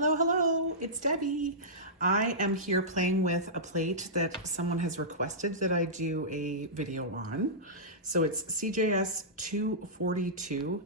Hello, hello, it's Debbie. I am here playing with a plate that someone has requested that I do a video on. So it's CjS 242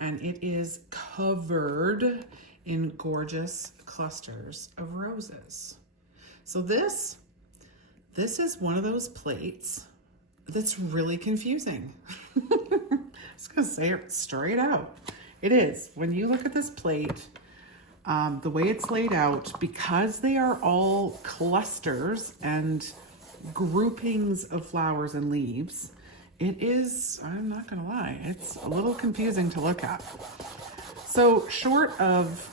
and it is covered in gorgeous clusters of roses. So this is one of those plates that's really confusing. I'm just gonna say it straight out. It is. When you look at this plate, the way it's laid out, because they are all clusters and groupings of flowers and leaves, it is, I'm not gonna lie, it's a little confusing to look at. So short of,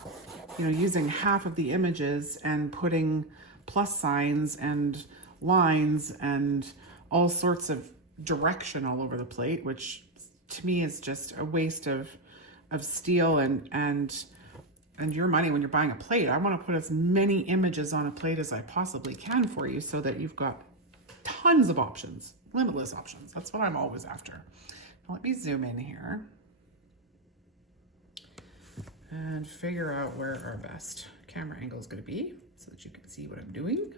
using half of the images and putting plus signs and lines and all sorts of direction all over the plate, which to me is just a waste of steel and your money when you're buying a plate. I want to put as many images on a plate as I possibly can for you so that you've got tons of options, limitless options. That's what I'm always after. Now let me zoom in here and figure out where our best camera angle is going to be so that you can see what I'm doing.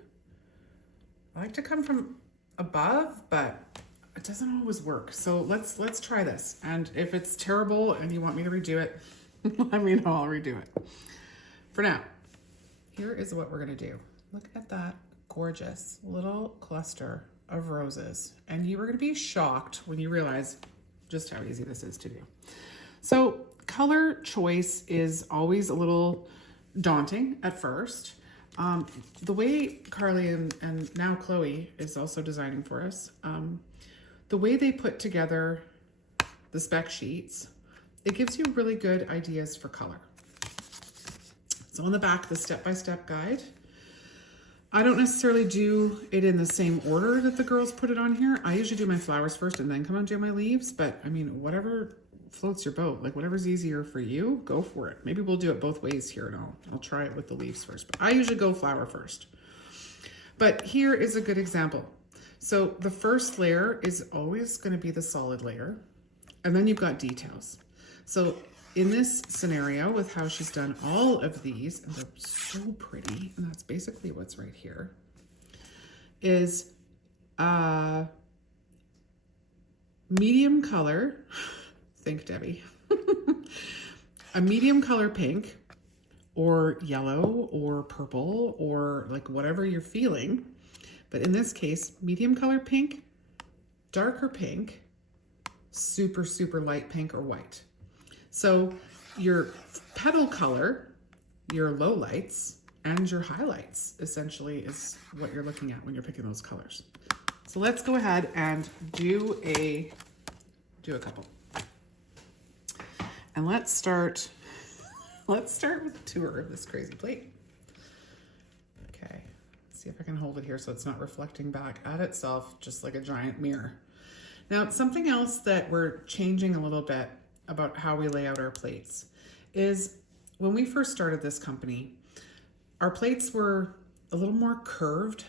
I like to come from above, but it doesn't always work. So let's try this. And if it's terrible and you want me to redo it, let me know, I'll redo it. For now, here is what we're gonna do. Look at that gorgeous little cluster of roses. And you were gonna be shocked when you realize just how easy this is to do. So color choice is always a little daunting at first. The way Carly and now Chloe is also designing for us, the way they put together the spec sheets, it gives you really good ideas for color. So on the back, the step-by-step guide. I don't necessarily do it in the same order that the girls put it on here. I usually do my flowers first and then come and do my leaves, but I mean, whatever floats your boat, like whatever's easier for you, go for it. Maybe we'll do it both ways here and I'll try it with the leaves first, but I usually go flower first. But here is a good example. So the first layer is always gonna be the solid layer, and then you've got details. So in this scenario with how she's done all of these, and they're so pretty, and that's basically what's right here, is medium color, think Debbie, a medium color pink or yellow or purple or like whatever you're feeling. But in this case, medium color pink, darker pink, super, super light pink or white. So your petal color, your lowlights, and your highlights essentially is what you're looking at when you're picking those colors. So let's go ahead and do a couple. And let's start with a tour of this crazy plate. Okay, let's see if I can hold it here so it's not reflecting back at itself just like a giant mirror. Now, something else that we're changing a little bit about how we lay out our plates is when we first started this company, our plates were a little more curved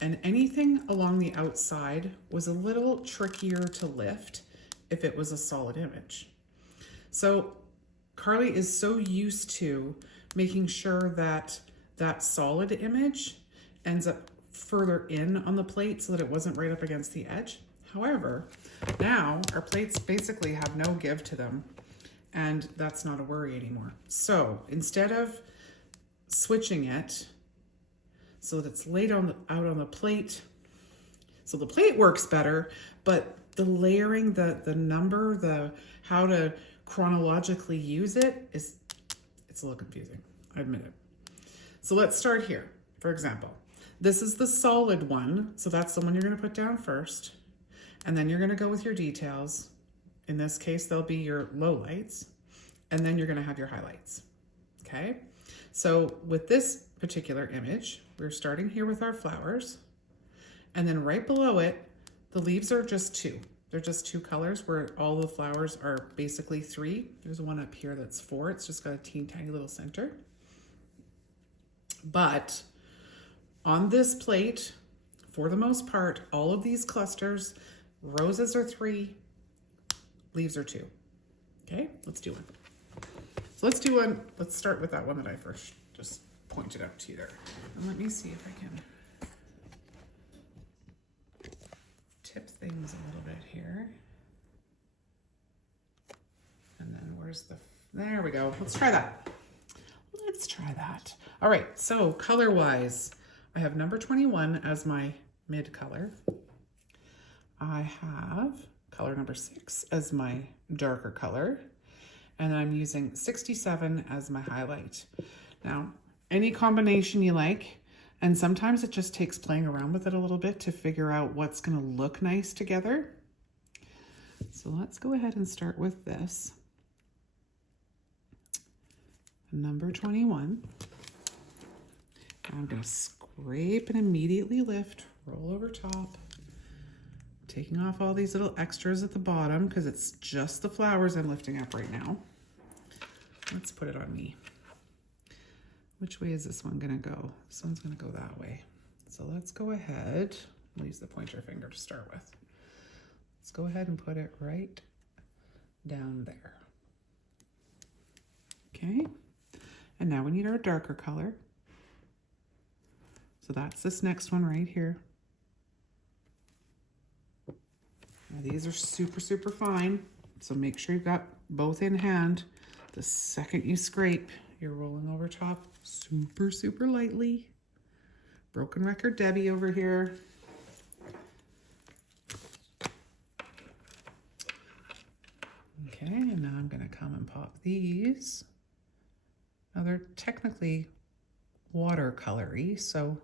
and anything along the outside was a little trickier to lift if it was a solid image. So Carly is so used to making sure that that solid image ends up further in on the plate so that it wasn't right up against the edge. However, now our plates basically have no give to them, and that's not a worry anymore. So instead of switching it so that it's laid out on the plate, so the plate works better, but the layering, the number, the how to chronologically use it it's a little confusing, I admit it. So let's start here. For example, this is the solid one, so that's the one you're gonna put down first. And then you're gonna go with your details. In this case, they'll be your lowlights. And then you're gonna have your highlights, okay? So with this particular image, we're starting here with our flowers. And then right below it, the leaves are just two. They're just two colors where all the flowers are basically three. There's one up here that's four. It's just got a teeny tiny little center. But on this plate, for the most part, all of these clusters, roses are three, leaves are two. Okay, let's do one. So let's do one. Let's start with that one that I first just point it out to you there. And let me see if I can tip things a little bit here. And then where's the, there we go. Let's try that. Let's try that. All right, so color-wise, I have number 21 as my mid color. I have color number 6 as my darker color. And I'm using 67 as my highlight. Now, any combination you like, and sometimes it just takes playing around with it a little bit to figure out what's gonna look nice together. So let's go ahead and start with this. Number 21. I'm gonna scrape and immediately lift, roll over top, taking off all these little extras at the bottom because it's just the flowers I'm lifting up right now. Let's put it on me. Which way is this one gonna go? This one's gonna go that way. So let's go ahead, I'll use the pointer finger to start with. Let's go ahead and put it right down there. Okay, and now we need our darker color. So that's this next one right here. Now these are super, super fine. So make sure you've got both in hand. The second you scrape, you're rolling over top super, super lightly. Broken record Debbie over here. Okay, and now I'm gonna come and pop these. Now they're technically watercolory, so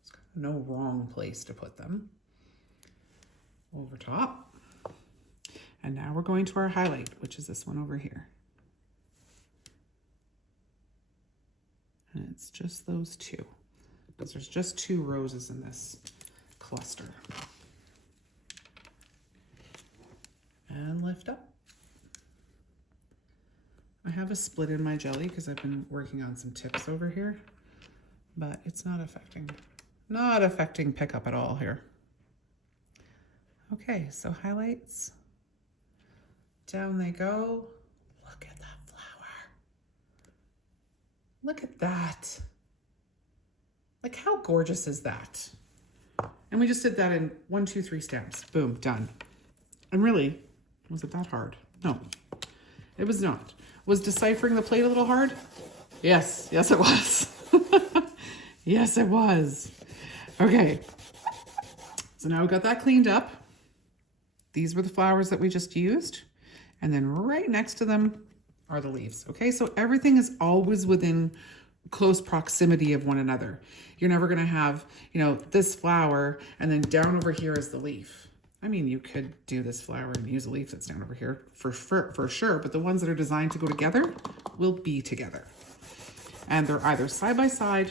it's kind of no wrong place to put them. Over top. And now we're going to our highlight, which is this one over here. And it's just those two, because there's just 2 roses in this cluster. And lift up. I have a split in my jelly because I've been working on some tips over here, but it's not affecting pickup at all here. Okay, so highlights. Down they go. Look at that flower. Look at that. Like, how gorgeous is that? And we just did that in 1, 2, 3 stamps. Boom, done. And really, was it that hard? No, it was not. Was deciphering the plate a little hard? Yes, yes it was. Yes, it was. Okay, so now we've got that cleaned up. These were the flowers that we just used. And then right next to them are the leaves. Okay, so everything is always within close proximity of one another. You're never gonna have, you know, this flower and then down over here is the leaf. I mean, you could do this flower and use a leaf that's down over here for sure, but the ones that are designed to go together will be together. And they're either side by side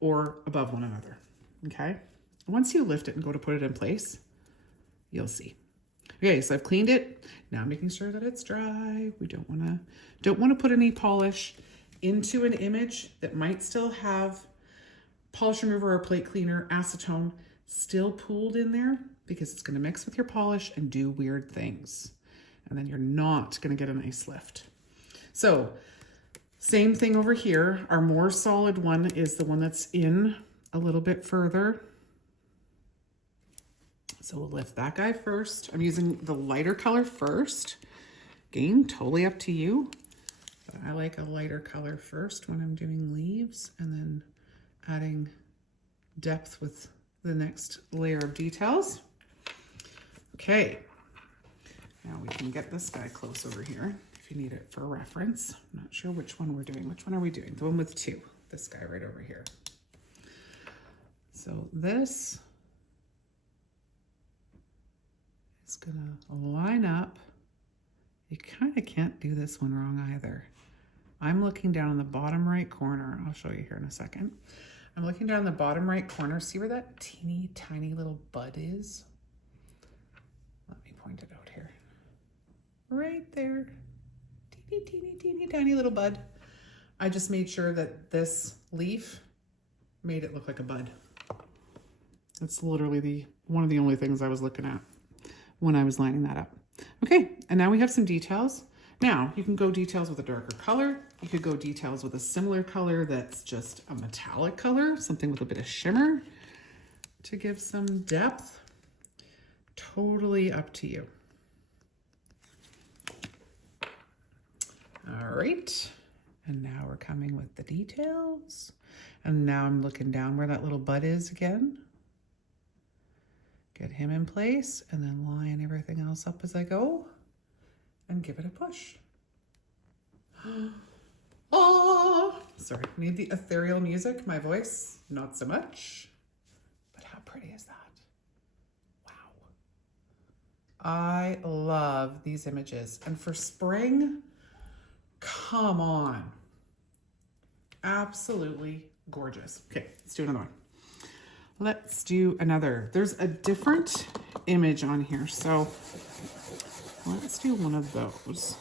or above one another, okay? Once you lift it and go to put it in place, you'll see. Okay, so I've cleaned it. Now I'm making sure that it's dry. We don't wanna put any polish into an image that might still have polish remover or plate cleaner, acetone still pooled in there, because it's gonna mix with your polish and do weird things. And then you're not gonna get a nice lift. So same thing over here. Our more solid one is the one that's in a little bit further. So we'll lift that guy first. I'm using the lighter color first. Again, totally up to you. But I like a lighter color first when I'm doing leaves, and then adding depth with the next layer of details. Okay, now we can get this guy close over here if you need it for reference. I'm not sure which one we're doing. Which one are we doing? The one with 2, this guy right over here. So this is gonna line up. You kind of can't do this one wrong either. I'm looking down in the bottom right corner. I'll show you here in a second. I'm looking down the bottom right corner. See where that teeny tiny little bud is? Let me point it out here. Right there. Teeny, teeny, teeny, tiny little bud. I just made sure that this leaf made it look like a bud. That's literally one of the only things I was looking at when I was lining that up. Okay, and now we have some details. Now, you can go details with a darker color. You could go details with a similar color that's just a metallic color, something with a bit of shimmer to give some depth. Totally up to you. All right, and now we're coming with the details. And now I'm looking down where that little bud is again. Get him in place and then line everything else up as I go and give it a push. Oh, sorry, need the ethereal music, my voice, not so much. But how pretty is that? I love these images. And for spring, come on. Absolutely gorgeous. Okay, let's do another one. Let's do another. There's a different image on here. So let's do one of those.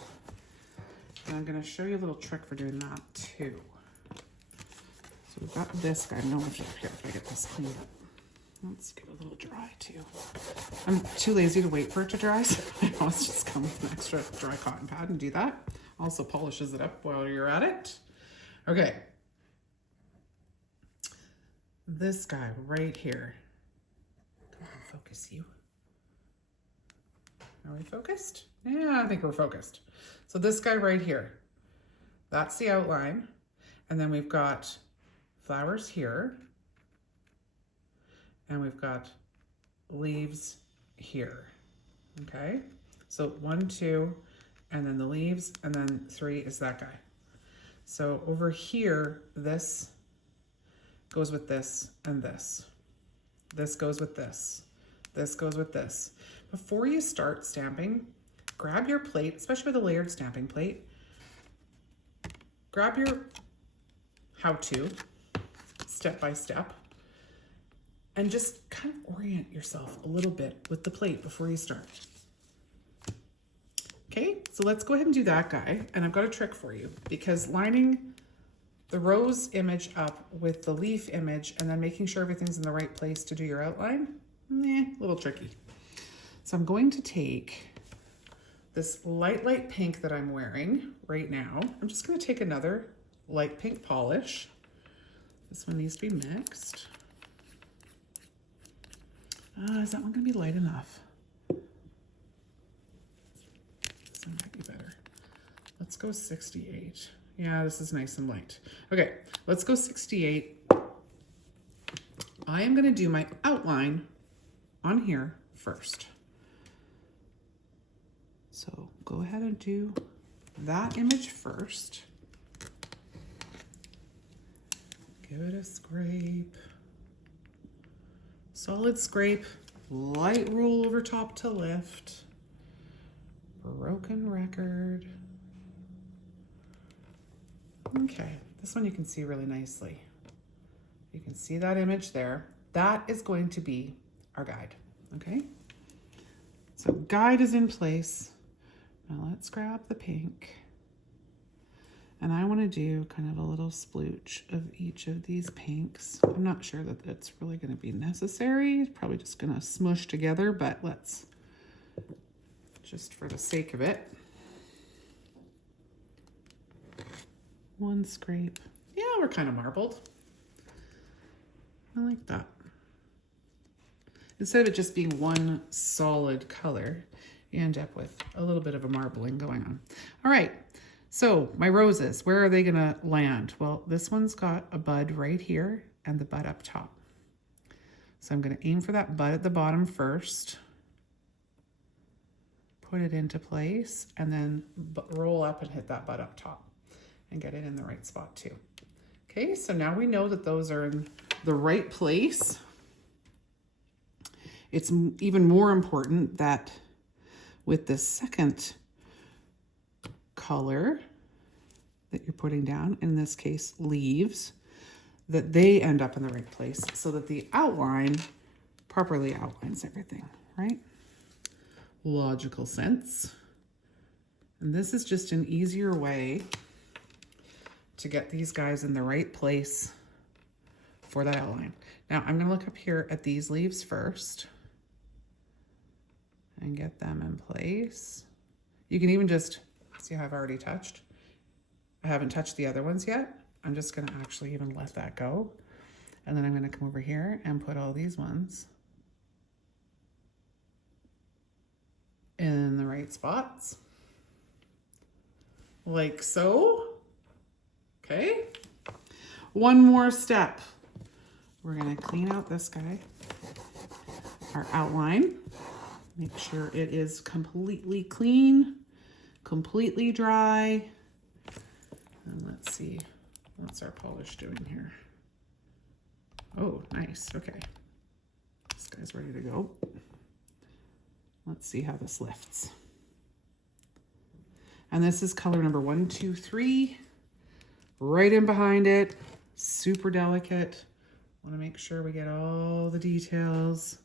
And I'm going to show you a little trick for doing that too. So we've got this guy. No, here, if I get this cleaned up. Let's get a little dry too. I'm too lazy to wait for it to dry, so I always just come with an extra dry cotton pad and do that. Also polishes it up while you're at it. Okay. This guy right here. Come on, focus you. Are we focused? Yeah, I think we're focused. So this guy right here, that's the outline. And then we've got flowers here. And we've got leaves here, okay? So 1, 2, and then the leaves, and then 3 is that guy. So over here, this goes with this and this. This goes with this. This goes with this. Before you start stamping, grab your plate, especially with a layered stamping plate, grab your how-to, step by step, and just kind of orient yourself a little bit with the plate before you start. Okay, so let's go ahead and do that guy. And I've got a trick for you, because lining the rose image up with the leaf image and then making sure everything's in the right place to do your outline, a little tricky. So I'm going to take this light pink that I'm wearing right now. I'm just going to take another light pink polish. This one needs to be mixed. Is that one going to be light enough? This one might be better. Let's go 68. Yeah, this is nice and light. Okay, let's go 68. I am going to do my outline on here first. So go ahead and do that image first. Give it a scrape. Solid scrape, light roll over top to lift, broken record. Okay, this one you can see really nicely. You can see that image there. That is going to be our guide, okay? So guide is in place. Now let's grab the pink. And I want to do kind of a little splooch of each of these pinks. I'm not sure that it's really going to be necessary. It's probably just going to smush together, but let's, just for the sake of it. One scrape. Yeah, we're kind of marbled. I like that. Instead of it just being one solid color, you end up with a little bit of a marbling going on. All right. So my roses, where are they gonna land? Well, this one's got a bud right here and the bud up top. So I'm gonna aim for that bud at the bottom first, put it into place, and then roll up and hit that bud up top and get it in the right spot too. Okay, so now we know that those are in the right place. It's even more important that with the second color that you're putting down, in this case leaves, that they end up in the right place so that the outline properly outlines everything, right? Logical sense. And this is just an easier way to get these guys in the right place for that outline. Now I'm going to look up here at these leaves first and get them in place. You can even just See how I've already touched? I haven't touched the other ones yet. I'm just gonna actually even let that go. And then I'm gonna come over here and put all these ones in the right spots. Like so. Okay. One more step. We're gonna clean out this guy, our outline. Make sure it is completely clean, completely dry. And let's see, what's our polish doing here? Oh, nice, okay. This guy's ready to go. Let's see how this lifts. And this is color number 123, right in behind it, super delicate. Want to make sure we get all the details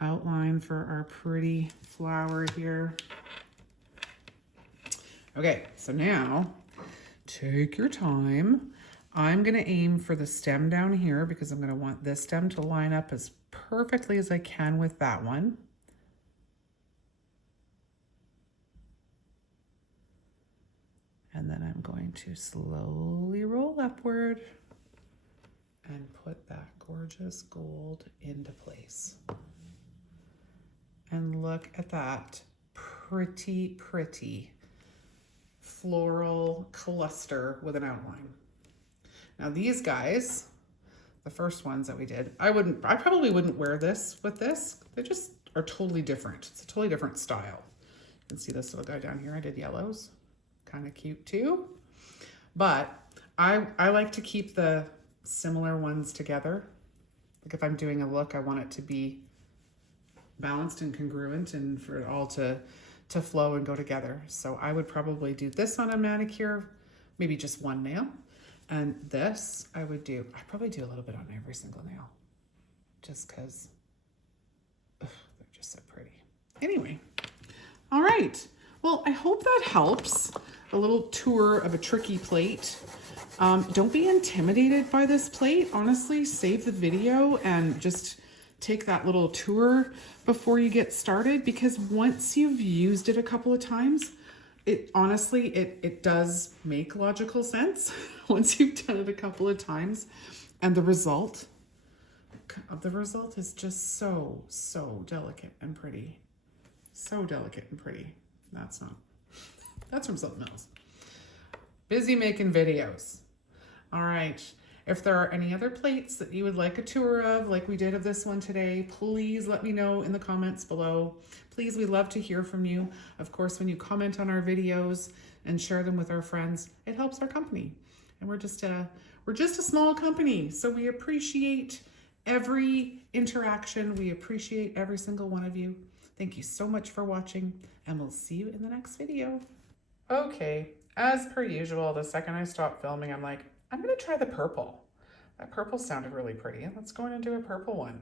outlined for our pretty flower here. Okay, so now take your time. I'm going to aim for the stem down here because I'm going to want this stem to line up as perfectly as I can with that one. And then I'm going to slowly roll upward and put that gorgeous gold into place. And look at that pretty, pretty floral cluster with an outline. Now these guys, the first ones that we did, I probably wouldn't wear this with this. They just are totally different. It's a totally different style. You can see this little guy down here. I did yellows, kind of cute too. But I like to keep the similar ones together. Like if I'm doing a look, I want it to be balanced and congruent and for it all to flow and go together. So I would probably do this on a manicure, maybe just one nail. And this I'd probably do a little bit on every single nail just because they're just so pretty. Anyway, all right. Well, I hope that helps. A little tour of a tricky plate. Don't be intimidated by this plate. Honestly, save the video and just take that little tour before you get started, because once you've used it a couple of times, it does make logical sense once you've done it a couple of times. And the result is just so delicate and pretty. So delicate and pretty. That's from something else. Busy making videos. All right. If there are any other plates that you would like a tour of, like we did of this one today, please let me know in the comments below. Please, we love to hear from you. Of course, when you comment on our videos and share them with our friends, it helps our company. And we're just a small company, so we appreciate every interaction. We appreciate every single one of you. Thank you so much for watching, and we'll see you in the next video. Okay, as per usual, the second I stopped filming, I'm like, I'm gonna try the purple. That purple sounded really pretty. Let's go in and do a purple one.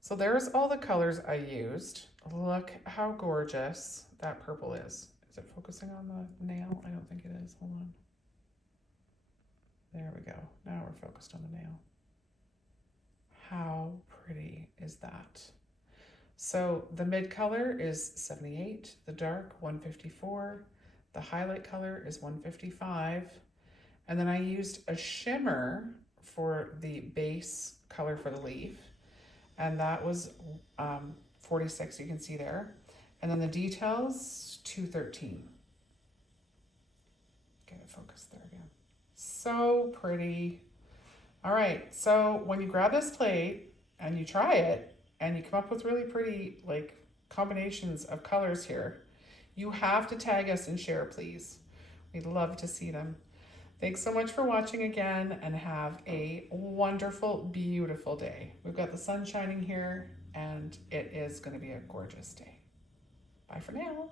So there's all the colors I used. Look how gorgeous that purple is. Is it focusing on the nail? I don't think it is. Hold on. There we go. Now we're focused on the nail. How pretty is that? So the mid color is 78, the dark 154, the highlight color is 155, and then I used a shimmer for the base color for the leaf, and that was 46, you can see there. And then the details, 213. Get it focused there again. So pretty. All right, so when you grab this plate and you try it and you come up with really pretty like combinations of colors here, you have to tag us and share, please. We'd love to see them. Thanks so much for watching again, and have a wonderful, beautiful day. We've got the sun shining here and it is going to be a gorgeous day. Bye for now.